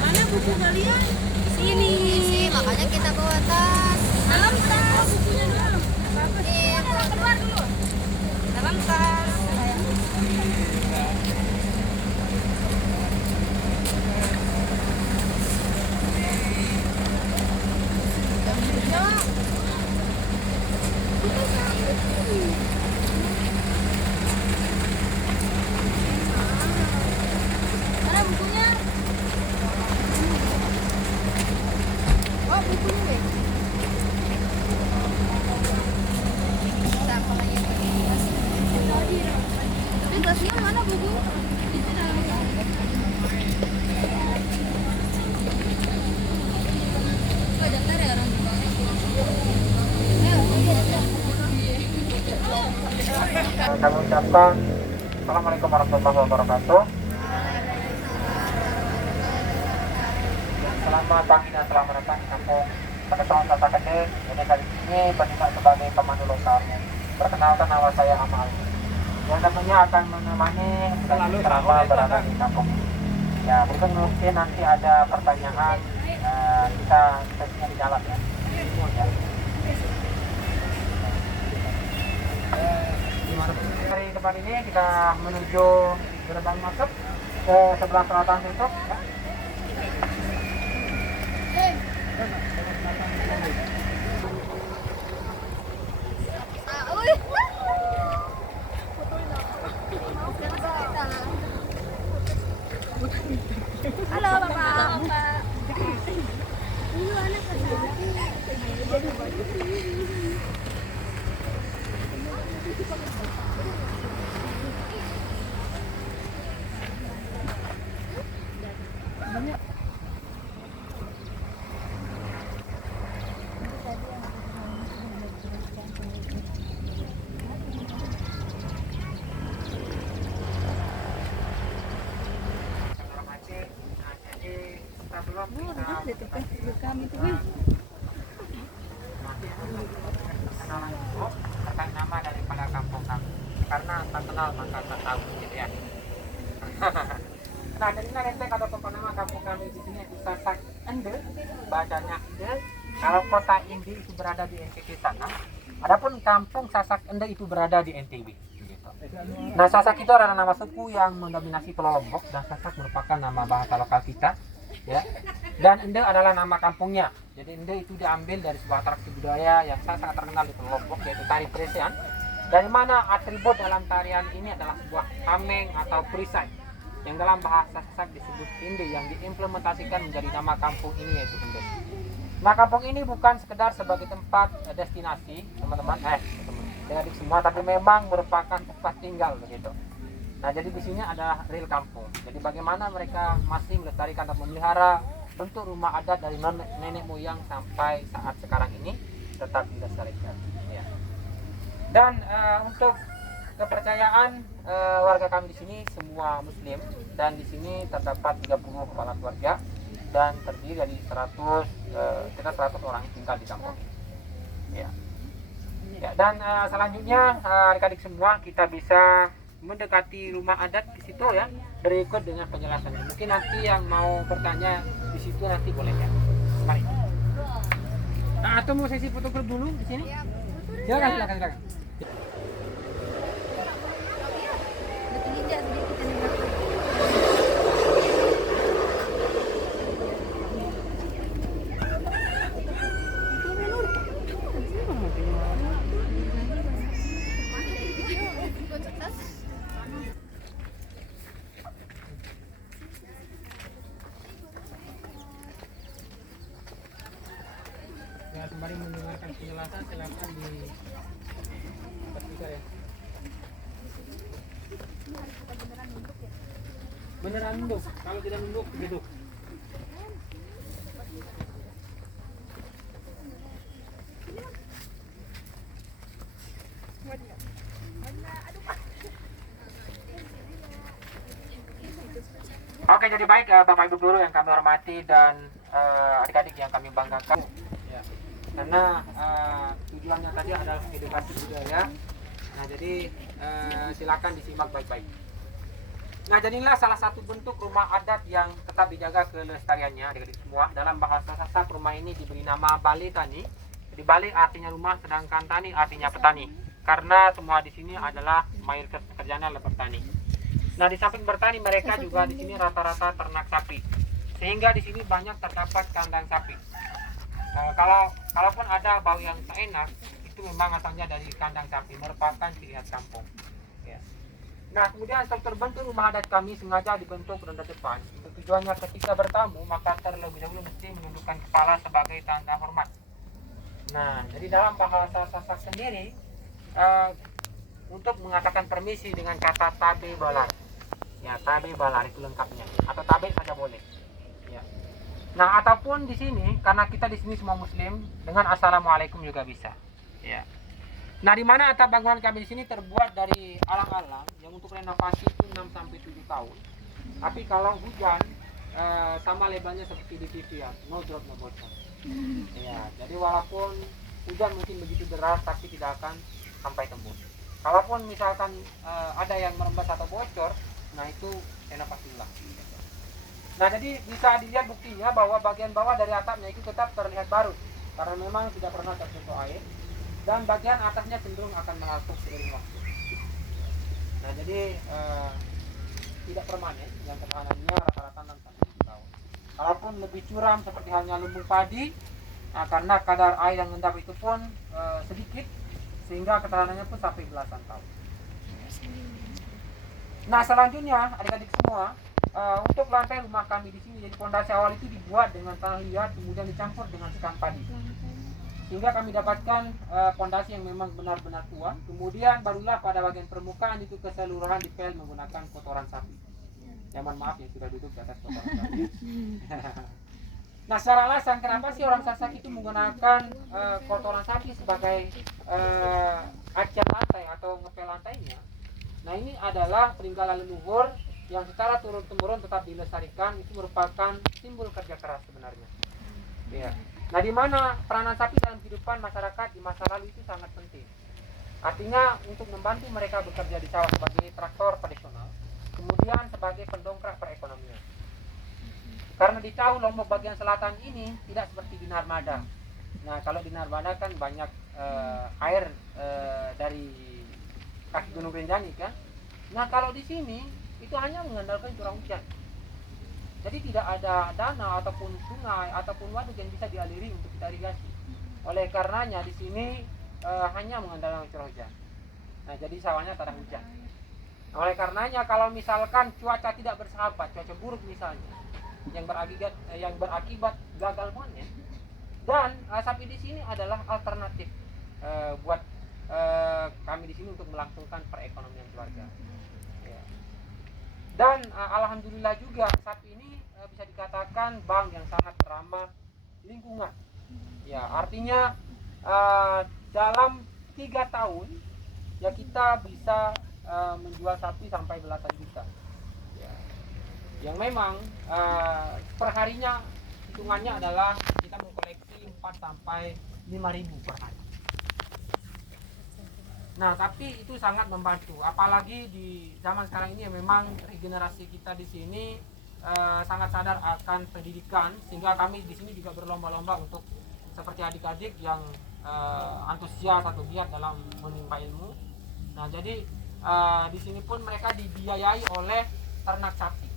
Mana buku kalian? Sini. Sini, makanya kita bawa tas. Dalam tas. Bukunya dalam. Keluar dulu. Dalam tas. Mana bukunya? Oh, bukunya deh. Kita apalagi Tapi kelasnya mana buku? Oh, daftar ya orang tua. Kami ucapkan Assalamualaikum warahmatullahi wabarakatuh. Selamat pagi dan selamat datang di kampung Pedesaan Sasa Gede. Jadi kali ini bertindak sebagai pemandu lokalnya. Perkenalkan, nama saya Amal, yang tentunya akan menemani selama berada di kampung ini. Ya, berikut mungkin nanti ada pertanyaan, kita sesinya di jalan ya. Dari depan ini kita menuju gerbang masuk ke sebelah selatan itu. Ya. Halo, Bapak. Terkait nama daripada kampung kami, karena tak kenal maka tak tahu, gitu ya. Nah, jadi nanti kalau nama kampung kami di sini di Sasak Ende, bacanya Ende. Kalau kota Indi itu berada di NTB sana, adapun kampung Sasak Ende itu berada di NTB. Gitu. Nah, Sasak itu adalah nama suku yang mendominasi Pulau Lombok, dan Sasak merupakan nama bahasa lokal kita. Ya, dan Ende adalah nama kampungnya. Jadi Ende itu diambil dari sebuah atraksi budaya yang sangat terkenal di Pulau Lombok, yaitu tari perisaian. Dari mana atribut dalam tarian ini adalah sebuah tameng atau perisai, yang dalam bahasa Sasak disebut Ende, yang diimplementasikan menjadi nama kampung ini, yaitu Ende. Nah, kampung ini bukan sekedar sebagai tempat destinasi teman-teman, adik semua, tapi memang merupakan tempat tinggal begitu. Nah, jadi di sini adalah real kampung. Jadi bagaimana mereka masih melestarikan dan memelihara bentuk rumah adat dari nenek moyang sampai saat sekarang ini tetap dilestarikan. Ya. Dan untuk kepercayaan warga kami di sini semua Muslim, dan di sini terdapat 30 kepala keluarga dan terdiri dari 100 orang yang tinggal di kampung ini. Ya. Ya, dan selanjutnya adik-adik semua kita bisa mendekati rumah adat di situ ya, berikut dengan penjelasannya. Mungkin nanti yang mau bertanya di situ nanti boleh ya. Mari. Nah, atau mau sesi foto klub dulu di sini? Silakan. Ya, sembari mendengarkan penjelasan silakan di speaker ya. Beneran nunduk, kalau tidak nunduk duduk. Oke, jadi baik Bapak Ibu guru yang kami hormati dan adik-adik yang kami banggakan. Ya. Karena tujuannya tadi adalah edukasi budaya Nah, jadi silakan disimak baik-baik. Nah, jadilah salah satu bentuk rumah adat yang tetap dijaga kelestariannya adik-adik semua. Dalam bahasa Sasak, rumah ini diberi nama Bale Tani. Jadi Bale artinya rumah, sedangkan Tani artinya petani. Karena semua di sini adalah mayoritas pekerjaannya adalah bertani. Nah, di samping bertani mereka juga di sini rata-rata ternak sapi. Sehingga di sini banyak terdapat kandang sapi. Kalaupun ada bau yang tak enak, itu memang asalnya dari kandang sapi, merupakan ciri khas kampung. Ya. Nah, kemudian struktur bentuk rumah adat kami sengaja dibentuk ronda depan. Tujuannya ketika bertamu, maka terlebih dahulu mesti menundukkan kepala sebagai tanda hormat. Nah, jadi dalam bahasa Sasak sendiri, untuk mengatakan permisi dengan kata tabe balar. Ya, tabe balar itu lengkapnya. Atau tabe saja boleh. Ya. Nah, ataupun di sini karena kita di sini semua muslim, dengan assalamualaikum juga bisa. Ya. Nah, di mana atap bangunan kami di sini terbuat dari alang-alang yang untuk renovasi itu 6 sampai 7 tahun. Tapi kalau hujan sama lebarnya seperti di TV ya, no drop no bocor. Ya, jadi walaupun hujan mungkin begitu deras tapi tidak akan sampai tembus. Kalaupun misalkan ada yang merembes atau bocor, nah itu renovasi ulang. Nah, jadi bisa dilihat buktinya bahwa bagian bawah dari atapnya itu tetap terlihat baru karena memang tidak pernah tersentuh air. Dan bagian atasnya cenderung akan melepuh seiring waktu. Nah, jadi tidak permanen, yang ketahanannya rata-rata 6 sampai 7 tahun. Kalaupun lebih curam seperti halnya lumbung padi, nah, karena kadar air yang mengendap itu pun sedikit, sehingga ketahanannya pun sampai belasan tahun. Nah, selanjutnya adik-adik semua, untuk lantai rumah kami di sini, jadi pondasi awal itu dibuat dengan tanah liat, kemudian dicampur dengan sekam padi. Sehingga kami dapatkan pondasi yang memang benar-benar kuat. Kemudian barulah pada bagian permukaan itu keseluruhan dipel menggunakan kotoran sapi. Ya, mohon maaf yang sudah duduk di atas kotoran sapi. Nah, secara alasan kenapa sih orang Sasak itu menggunakan kotoran sapi sebagai acian lantai atau ngepel lantainya? Nah, ini adalah peninggalan leluhur yang secara turun-temurun tetap dilestarikan. Itu merupakan simbol kerja keras sebenarnya. Ya. Nah, di mana peranan sapi dalam kehidupan masyarakat di masa lalu itu sangat penting. Artinya untuk membantu mereka bekerja di sawah sebagai traktor tradisional, kemudian sebagai pendongkrak perekonomian. Karena di tahu Lombok bagian selatan ini tidak seperti di Narmada. Nah, kalau di Narmada kan banyak air dari kaki Gunung Rinjani kan. Nah, kalau di sini itu hanya mengandalkan curah hujan. Jadi tidak ada danau ataupun sungai ataupun waduk yang bisa dialiri untuk kita irigasi. Oleh karenanya di sini hanya mengandalkan curah hujan. Nah, jadi sawahnya tak ada hujan. Oleh karenanya kalau misalkan cuaca tidak bersahabat, cuaca buruk misalnya, yang berakibat gagal panen, dan sapi di sini adalah alternatif buat kami di sini untuk melangsungkan perekonomian keluarga. Ya. Dan alhamdulillah juga sapi ini bisa dikatakan bank yang sangat ramah lingkungan. Ya, artinya dalam 3 tahun ya kita bisa menjual sapi sampai belasan juta. Ya. Yang memang perharinya hitungannya adalah kita mengkoleksi 4 sampai 5.000 per hari. Nah, tapi itu sangat membantu, apalagi di zaman sekarang ini memang regenerasi kita di sini sangat sadar akan pendidikan, sehingga kami di sini juga berlomba-lomba untuk seperti adik-adik yang antusias atau giat dalam menimba ilmu. Nah, jadi di sini pun mereka dibiayai oleh ternak sapi.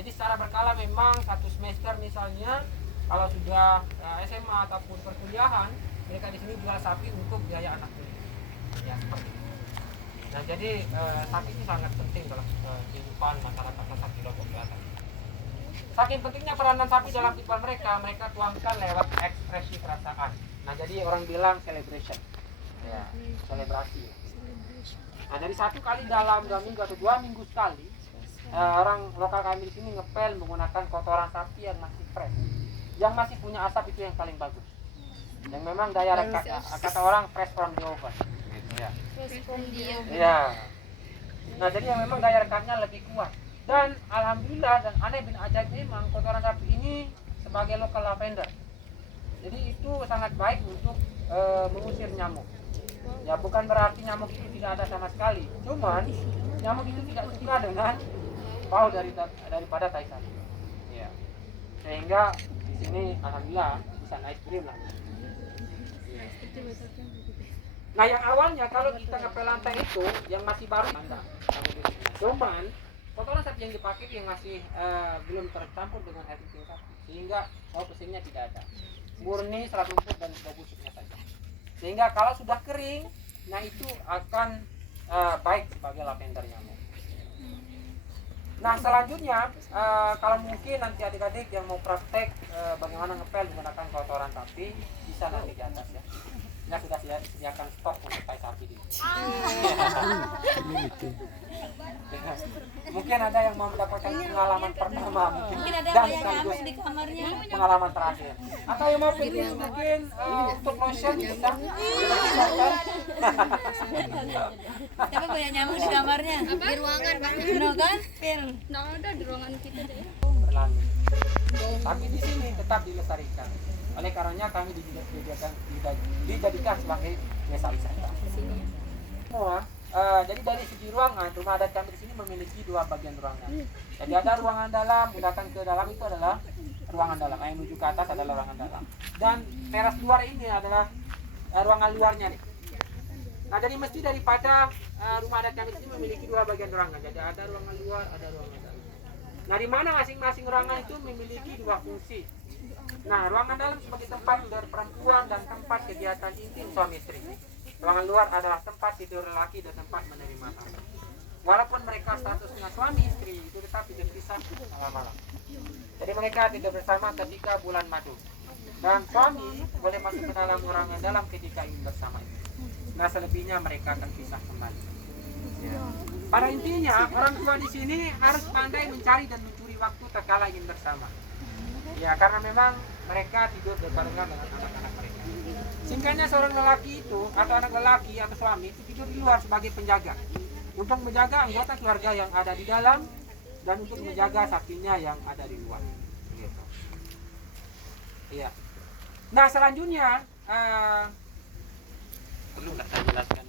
Jadi secara berkala memang 1 semester misalnya kalau sudah SMA ataupun perkuliahan, mereka di sini jual sapi untuk biaya anak kuliah. Ya, seperti itu. Nah, jadi sapi ini sangat penting dalam kehidupan masyarakat Sasak di Lombok Selatan. Saking pentingnya peranan sapi dalam kehidupan mereka, mereka tuangkan lewat ekspresi perasaan. Nah, jadi orang bilang celebration, ya, selebrasi. Nah, dari 1 kali dalam 2 minggu atau 2 minggu sekali, orang lokal kami di sini ngepel menggunakan kotoran sapi yang masih fresh, yang masih punya asap, itu yang paling bagus. Yang memang daya rekat, kata orang fresh from the oven. Ya. Ya. Nah, jadi yang memang daya rekatnya lebih kuat. Dan alhamdulillah dan aneh bin ajaib memang kotoran sapi ini sebagai local lavender. Jadi itu sangat baik untuk mengusir nyamuk. Ya bukan berarti nyamuk itu tidak ada sama sekali. Cuman nyamuk itu tidak suka dengan bau daripada tai sapi. Ya. Sehingga di sini alhamdulillah bisa naik krim lah. Nah yang awalnya kalau kita ngepel lantai itu yang masih baru anda. Cuman kotoran sapi yang dipakai yang masih belum tercampur dengan air kencing sapi, sehingga bau pesingnya tidak ada. Murni serat rumput dan bau busuknya saja. Sehingga kalau sudah kering, nah itu akan baik sebagai lavender nyamuk. Nah selanjutnya kalau mungkin nanti adik-adik yang mau praktek bagaimana ngepel menggunakan kotoran sapi, bisa nanti di atas ya. Ya sudah disediakan stok untuk tai sapi di sini. Mungkin ada yang mau mendapatkan pengalaman pertama Mungkin ada dan yang nyamuk sekaligus di kamarnya. pengalaman terakhir. Atau yang mau pergi mungkin untuk lotion bisa. Siapa banyak nyamuk di kamarnya? Di ruangan Bang. No kan? Pil. Nggak ada di ruangan kita deh. Berlalu. Tapi di sini tetap dilestarikan. Oleh karenanya kami dijadikan sebagai desa wisata. Semua. Jadi dari segi ruangan, rumah adat kami di sini memiliki dua bagian ruangan. Jadi ada ruangan dalam, datang ke dalam itu adalah ruangan dalam. Yang menuju ke atas adalah ruangan dalam. Dan teras luar ini adalah ruangan luarnya nih. Nah jadi mesti daripada rumah adat kami di sini memiliki dua bagian ruangan. Jadi ada ruangan luar, ada ruangan dalam. Nah di mana masing-masing ruangan itu memiliki dua fungsi. Nah ruangan dalam sebagai tempat tidur perempuan dan tempat kegiatan intim suami istri. Ruangan luar adalah tempat tidur lelaki dan tempat menerima tamu. Walaupun mereka statusnya suami istri, itu tetap tidur pisah malam-malam. Jadi mereka tidur bersama ketika bulan madu. Dan suami boleh masuk ke dalam ruangan dalam ketika ingin bersama. Nah selebihnya mereka akan pisah kembali. Ya. Pada intinya orang tua di sini harus pandai mencari dan mencuri waktu tatkala ingin bersama. Ya karena memang mereka tidur berbarengan dengan anak-anak mereka. Singkatnya seorang lelaki itu atau anak lelaki atau suami itu tidur di luar sebagai penjaga untuk menjaga anggota keluarga yang ada di dalam dan untuk menjaga sapinya yang ada di luar. Gitu. Iya. Nah selanjutnya perlu nggak saya jelaskan?